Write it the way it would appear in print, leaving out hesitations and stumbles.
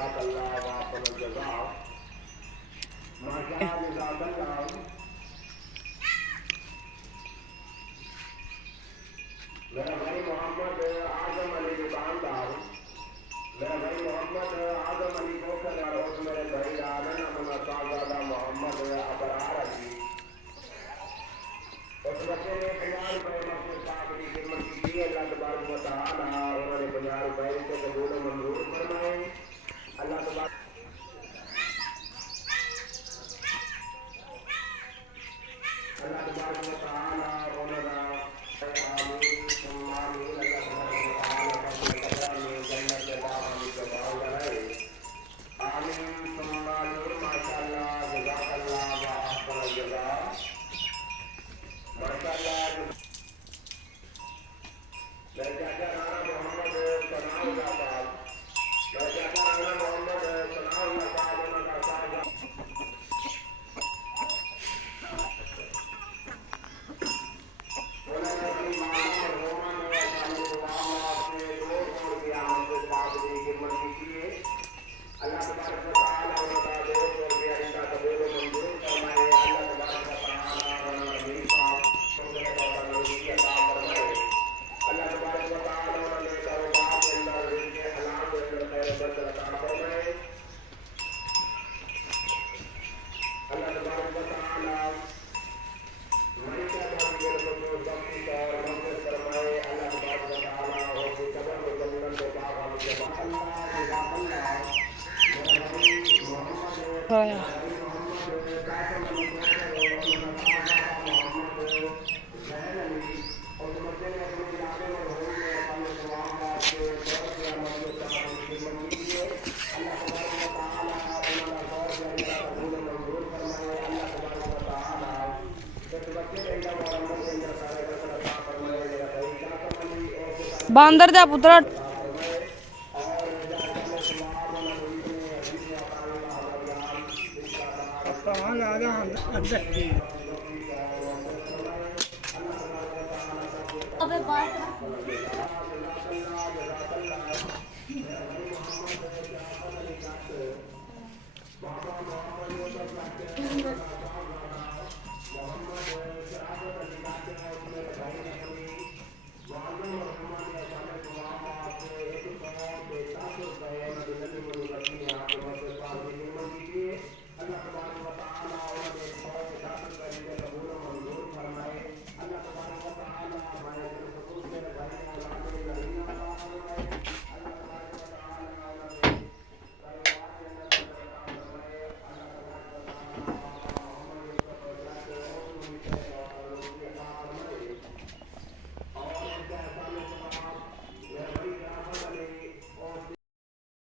جزاک اللہ واحسن الجزاء ماشاء جزاک اللہ میرا بھائی محمد اعظم علی دکاندار میرا بھائی محمد اعظم علی کوکر اور میرے بھائی آنن امن صاحبزادہ محمد ابرار علی اس بچے نے 50 روپے مفت صاحب کی خدمت کی اللہ تبارک و تعالی انہوں نے 50 روپے سے قبول و منظور فرمائے اللہ تبارک و تعالی انہوں نے آمین ثم آمین اللہ تبارک و تعالی اپنے قبر میں جنت کے باغ کے باغ بنائے آمین ثم آمین ماشاءاللہ جزاک اللہ واحسن الجزاء ماشاءاللہ میرے چاچا رانا محمد ثناء اللہ صاحب میرے چاچا رانا محمد ثناء اللہ صاحب انہوں کا صاحب انہوں نے اپنی معلوم روما میں تعلق اللہ سے 2 کروڑ کی آمد صاحب کی خدمت کی ہے اللہ تبارک و تعالی انہوں کا 2 کروڑ کی ان کا قبول و منظور فرمائے اللہ تبارک و تعالی انہوں نے میری صاحب شکر اور تندرستی عطا فرمائے اللہ تبارک و تعالی انہوں نے کاروبار کے اندر رزق حلال کے اندر خیر و برکت عطا فرمائے اللہ تبارک و تعالی معیشت اور غربت و ضبط اور مغفرت فرمائے اللہ تبارک و تعالی اور کی قبر و جنت و باغ ہم سے اللہ جزاک اللہ میرا بھائی محمد قاسم علی محمد ذہن علی اور بچے نے اپنے علاقے میں ہوئی میں اپنے معاملات کے دور کے عمل میں صاحب کی خدمت کی ہے اللہ تبارک و تعالی انہوں کا دور کے اندر قبول و منظور فرمائے اللہ تبارک و تعالی اس بچے نے علم اور عمل کے اندر سارے برکت عطا فرمائے میرا بھائی قاسم علی اور کے سارے باندر دے پترا عطا فرمائے اور جہاں جانے سے معاذ اللہ ہوئی میں حدیث و اقال اللہ بیان اس کا ابے بات